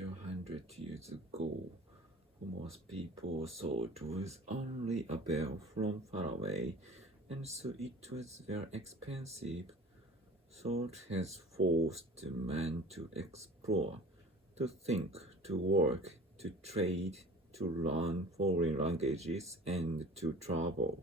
200 years ago, most people thought it was only a bell from far away, and so it was very expensive. Thought has forced man to explore, to think, to work, to trade, to learn foreign languages, and to travel.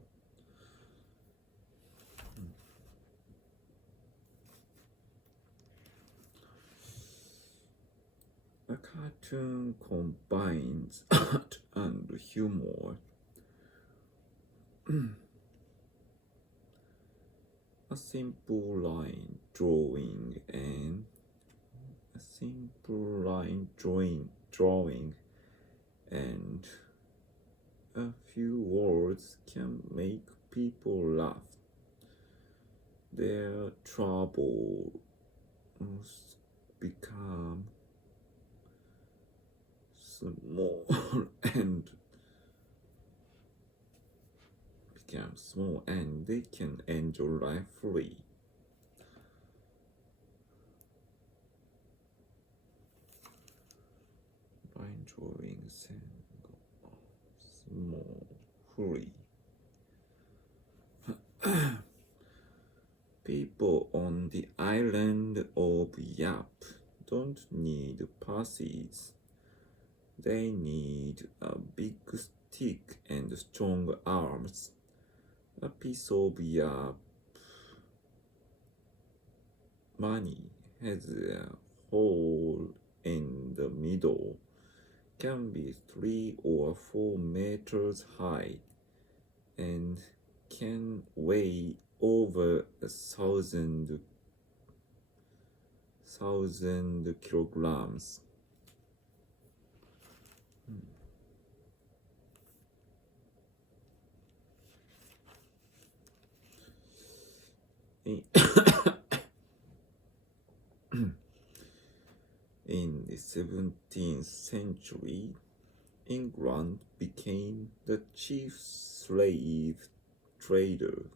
A cartoon combines art and humor. A simple line drawing and a few words can make people laugh. Their troubles become small and they can enjoy life fully. By enjoying small fully. People on the island of Yap don't need passes. They need a big stick and strong arms. A piece of Yap money has a hole in the middle, can be 3 or 4 meters high, and can weigh over 1,000 kilograms. In the 17th century, England became the chief slave trader.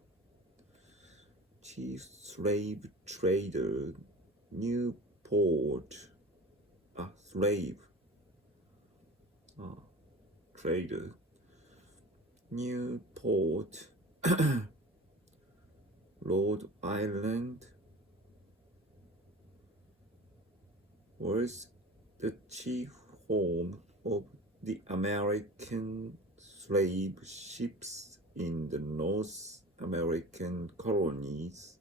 Newport, a slave trader. Newport, Rhode Island, was the chief home of the American slave ships in the North American colonies.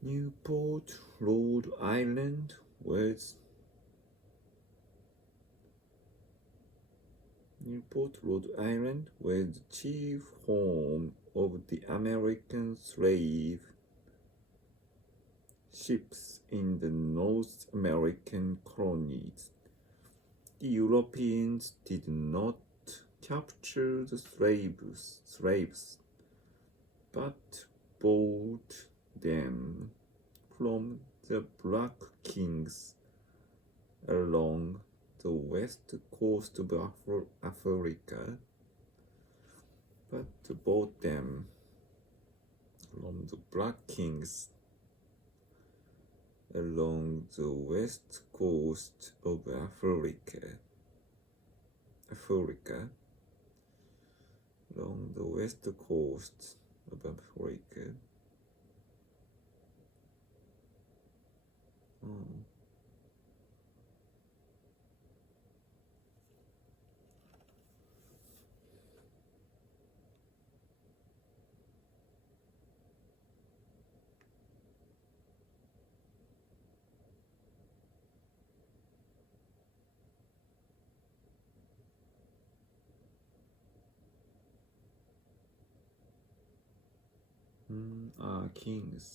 Newport, Rhode Island was the chief home of the American slave ships in the North American colonies. The Europeans did not capture the slaves, but bought them from the Black Kings along the west coast of Africa. From the Black Kings along the west coast of Africa. Along the west coast of Africa. Kings,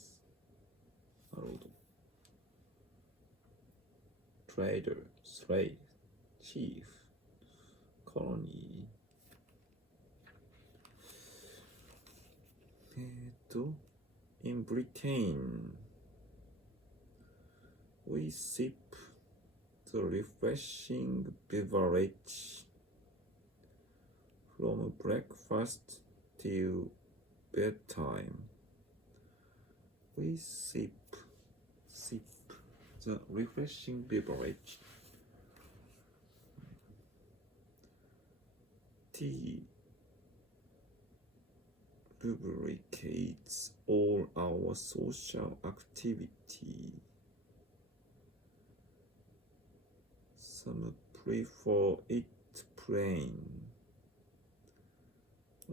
trader, slave, chief, colony. In Britain, we sip the refreshing beverage from breakfast till bedtime. We sip the a refreshing beverage. Tea lubricates all our social activity. Some prefer it plain,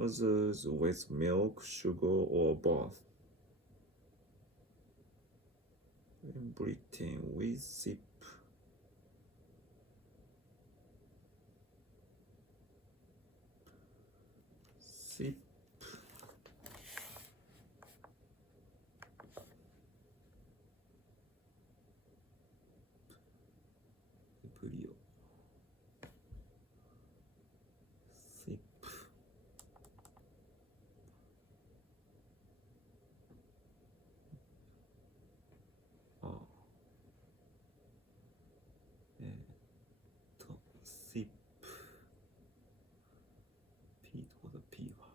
others with milk, sugar, or both. In Britain, we sip Brio. Sip. Sip. P とか P は。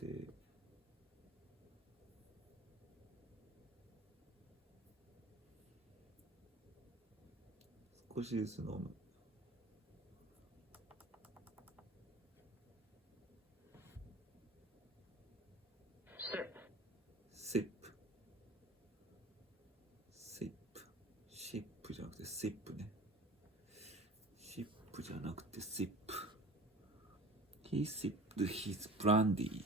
で、少しずつ飲む。sip シップじゃなくてシップね。シップじゃなくてシップ。He sipped his brandy.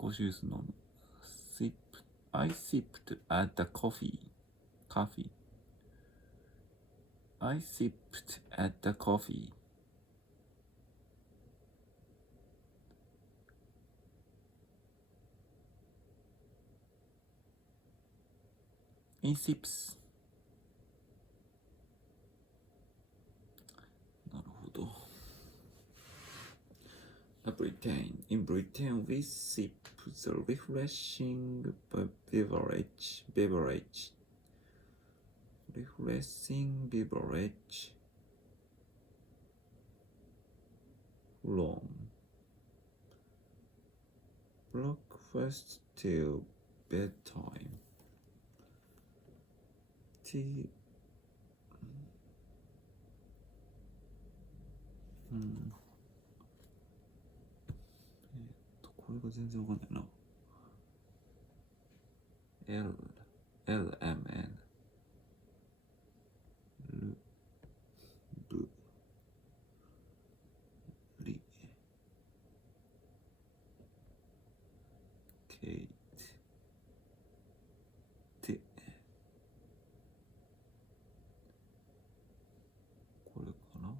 少しずつ飲む。I sipped at the coffee. I sipped at the coffee. In sips. なるほど。In Britain, we sip the refreshing beverage. Refreshing beverage from breakfast till bedtime. Tea. これが全然わかんないな。LMN ルリケイテこれかな。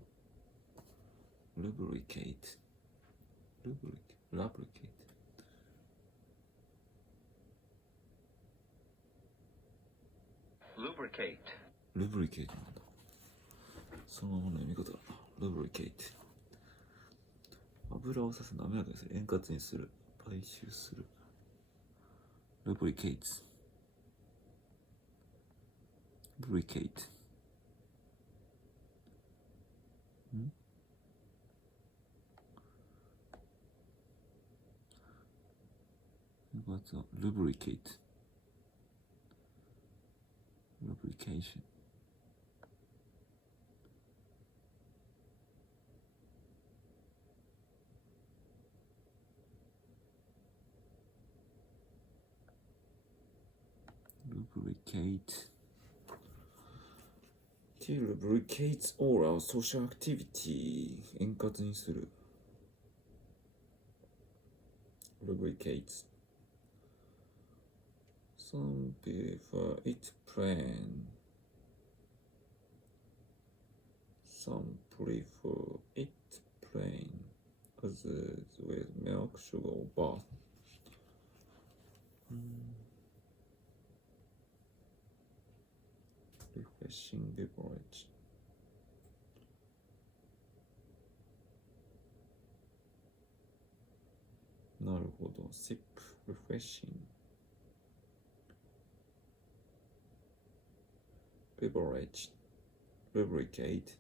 lubricate lubricate なんだ。そのままの読み方だな。lubricate 油をさす滑らかにする。円滑にする。買収する。lubricates What's up? Lubrication. Lubricate. Tea lubricates all our social activity. 円滑にする。lubricates. Some prefer it plain. Others with milk, sugar, or both. Refreshing beverage. Sip, refreshing. Beverage, lubricate,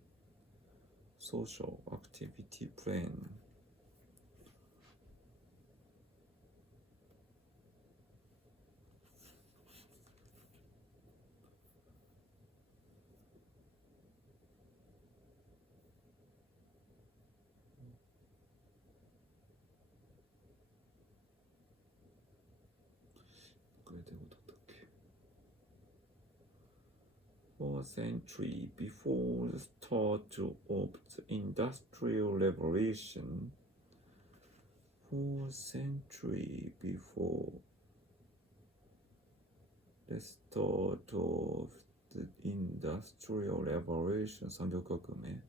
social activity plan. 4th century before the start of the Industrial Revolution. 4th century before the start of the Industrial Revolution,産業革命,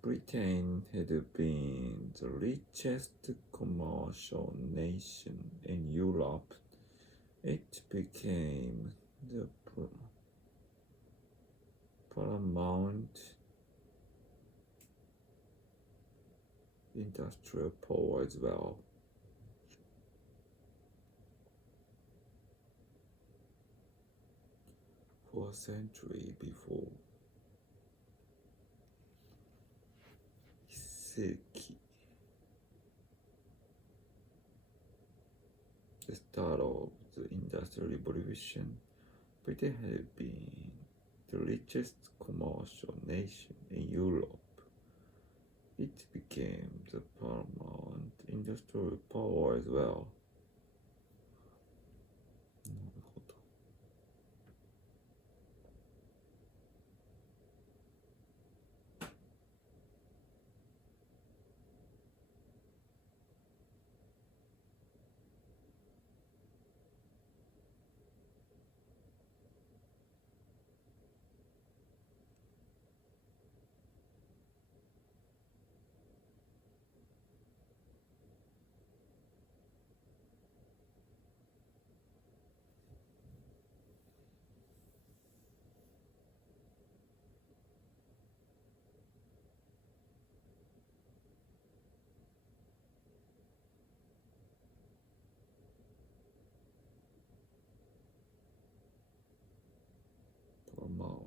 Britain had been the richest commercial nation in Europe. It became the paramount industrial power as well. Fourth century before 1世紀 the start of the Industrial Revolution, Britain had been the richest commercial nation in Europe. It became the paramount industrial power as well. なるほど。paramount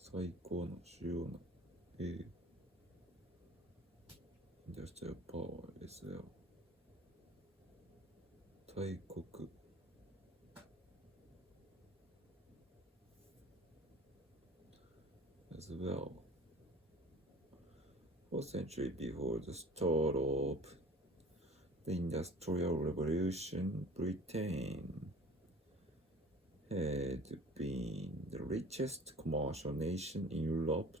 最高の主要なインダストリアルパワーですよ。大国 as well. 4th century before the start of the Industrial Revolution, Britain had been the richest commercial nation in Europe.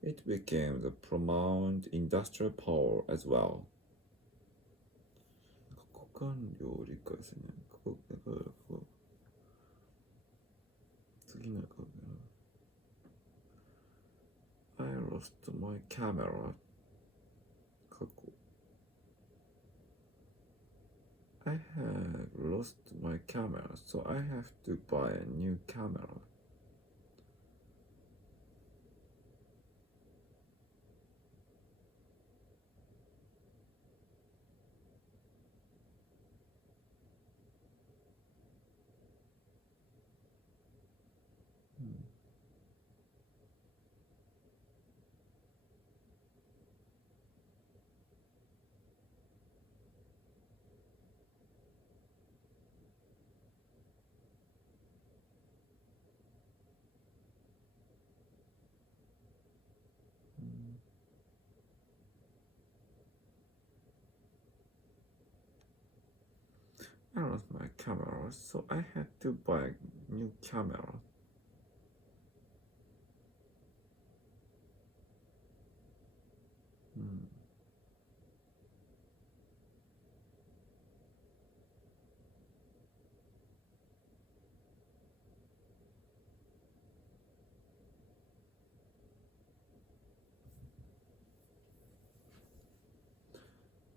It became the paramount industrial power as well. 股間量を理解せない。だから次の書くな。I lost my camera. 過去 I have lost my camera, so I have to buy a new camera. I lost my camera, so I had to buy a new camera.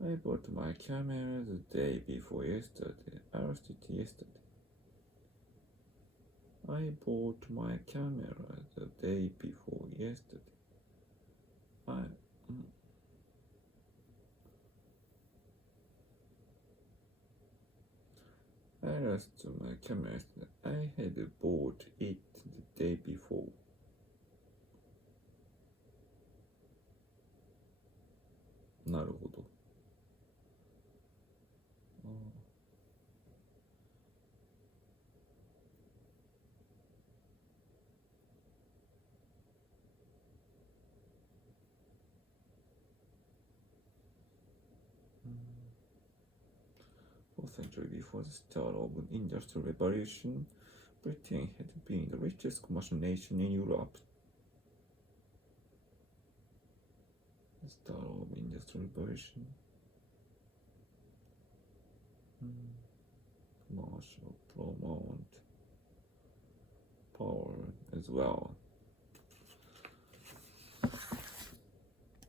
I bought my camera the day before yesterday. I lost it yesterday. I bought my camera the day before yesterday. I lost my camera yesterday. I had bought it the day before. なるほど。4th 4th century before the start of the Industrial Revolution, Britain had been the richest commercial nation in Europe. The start of Industrial Revolution. Marshall promoted power as well.